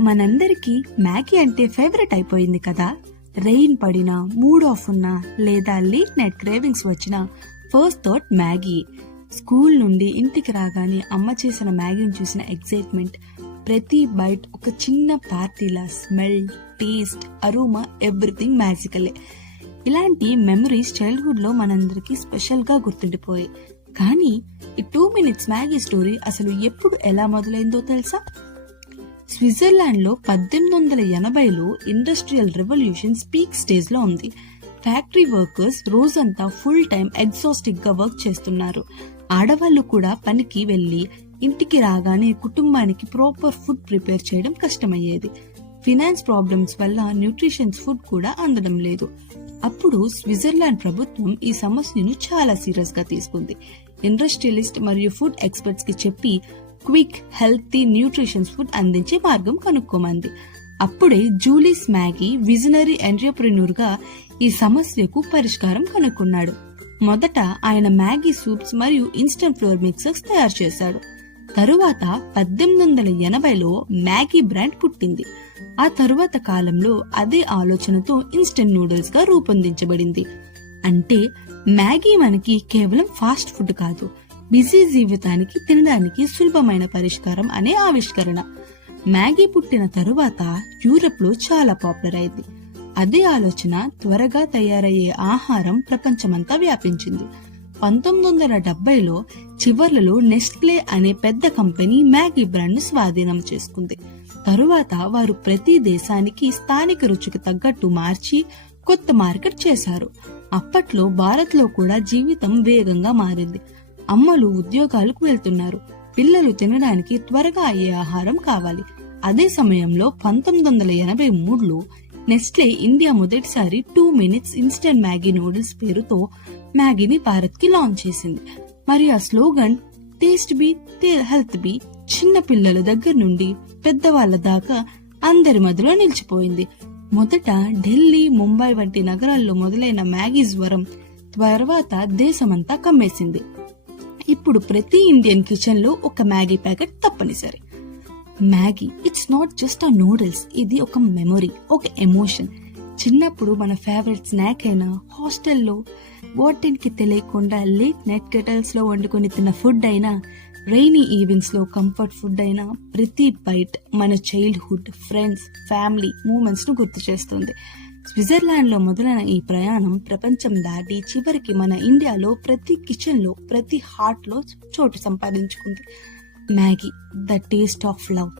మనందరికీ మ్యాగీ అంటే ఫేవరెట్ అయిపోయింది కదా. రెయిన్ పడినా, మూడ్ ఆఫ్ ఉన్నా లేదా లేట్ నైట్ క్రేవింగ్స్ వచ్చినా ఫస్ట్ థాట్ మ్యాగీ. స్కూల్ నుండి ఇంటికి రాగానే అమ్మ చేసిన మ్యాగీని చూసిన ఎక్సైట్మెంట్, ప్రతి బైట్ ఒక చిన్న పార్టీలా స్మెల్, టేస్ట్, అరోమా ఎవ్రీథింగ్ మ్యాజికలే. ఇలాంటి మెమరీస్ చైల్డ్హుడ్ లో మనందరికి స్పెషల్ గా గుర్తుండిపోయాయి. కానీ ఈ 2 minutes మ్యాగీ స్టోరీ అసలు ఎప్పుడు ఎలా మొదలైందో తెలుసా? స్విట్జర్లాండ్ లో 1880లో ఇండస్ట్రియల్ రెవల్యూషన్ పీక్ స్టేజ్ లో ఉంది. ఫ్యాక్టరీ వర్కర్స్ రోజంతా ఫుల్ టైం ఎగ్జాస్టిక్ గా వర్క్ చేస్తున్నారు. ఆడవాళ్లు కూడా పనికి వెళ్లి ఇంటికి రాగానే కుటుంబానికి ప్రాపర్ ఫుడ్ ప్రిపేర్ చేయడం కష్టమయ్యేది. ఫినాన్స్ ప్రాబ్లమ్స్ వల్ల న్యూట్రిషన్స్ ఫుడ్ కూడా అందడం లేదు. అప్పుడు స్విట్జర్లాండ్ ప్రభుత్వం ఈ సమస్యను చాలా సీరియస్ గా తీసుకుంది. ఇండస్ట్రియలిస్ట్ మరియు ఫుడ్ ఎక్స్పర్ట్స్ కి చెప్పి క్విక్, హెల్తీ, న్యూట్రిషన్స్ ఫుడ్ అందించే మార్గం కనుక్కోమంది. అప్పుడే జూలిస్ మ్యాగీ విజనరీ ఎంటర్‌ప్రెన్యూర్ గా ఈ సమస్యకు పరిష్కారం కనుక్కున్నాడు. మొదట ఆయన మ్యాగీ సూప్స్ మరియు ఇన్స్టంట్ ఫ్లోర్ మిక్సర్స్ తయారు చేశాడు. తరువాత 1880లో మ్యాగీ బ్రాండ్ పుట్టింది. ఆ తరువాత కాలంలో అదే ఆలోచనతో ఇన్స్టంట్ నూడిల్స్ గా రూపొందించబడింది. అంటే మ్యాగీ మనకి కేవలం ఫాస్ట్ ఫుడ్ కాదు, బిజీ జీవితానికి తినడానికి సులభమైన పరిష్కారం అనే ఆవిష్కరణ. మ్యాగీ పుట్టిన తరువాత యూరప్ లో చాలా పాపులర్ అయింది. అదే ఆలోచన త్వరగా తయారయ్యే ఆహారం ప్రపంచమంతా వ్యాపించింది. 1970లో చివర్లలో నెస్ట్లే అనే పెద్ద కంపెనీ మ్యాగీ బ్రాండ్ ను స్వాధీనం చేసుకుంది. తరువాత వారు ప్రతి దేశానికి స్థానిక రుచికి తగ్గట్టు మార్చి కొత్త మార్కెట్ చేశారు. అప్పట్లో భారత్ లో కూడా జీవితం వేగంగా మారింది. అమ్మలు ఉద్యోగాలకు వెళ్తున్నారు, పిల్లలు తినడానికి త్వరగా అయ్యే ఆహారం కావాలి. అదే సమయంలో 1983లో నెస్ట్లే ఇండియా మొదటిసారి 2 minutes ఇన్స్టెంట్ మ్యాగీ నూడిల్స్ పేరుతో మ్యాగీని భారత్ కి లాంచ్ చేసింది. మరి ఆ స్లోగన్ టేస్ట్ బీ, హెల్త్ బీ చిన్న పిల్లల దగ్గర నుండి పెద్దవాళ్ల దాకా అందరి మధ్యలో నిలిచిపోయింది. మొదట ఢిల్లీ, ముంబై వంటి నగరాల్లో మొదలైన మ్యాగీ జ్వరం తర్వాత దేశమంతా కమ్మేసింది. ఇప్పుడు ప్రతి ఇండియన్ కిచెన్ లో ఒక మ్యాగీ ప్యాకెట్ తప్పనిసరి. మ్యాగీ ఇట్స్ నాట్ జస్ట్ ఆ నూడిల్స్, ఇది ఒక మెమొరీ, ఒక ఎమోషన్. చిన్నప్పుడు మన ఫేవరెట్ స్నాక్ అయినా, హాస్టల్లో వాటికి తెలియకుండా లేట్ నైట్ కెటల్స్ లో వండుకొని తిన్న ఫుడ్ అయినా, రైనీ ఈవినింగ్స్ లో కంఫర్ట్ ఫుడ్ అయినా, ప్రతి బైట్ మన చైల్డ్హుడ్, ఫ్రెండ్స్, ఫ్యామిలీ మూమెంట్స్ ను గుర్తు చేస్తుంది. స్విట్జర్లాండ్ లో మొదలైన ఈ ప్రయాణం ప్రపంచం దాటి చివరికి మన ఇండియాలో ప్రతి కిచెన్ లో, ప్రతి హార్ట్ లో చోటు సంపాదించుకుంది. Maggi, the taste of love.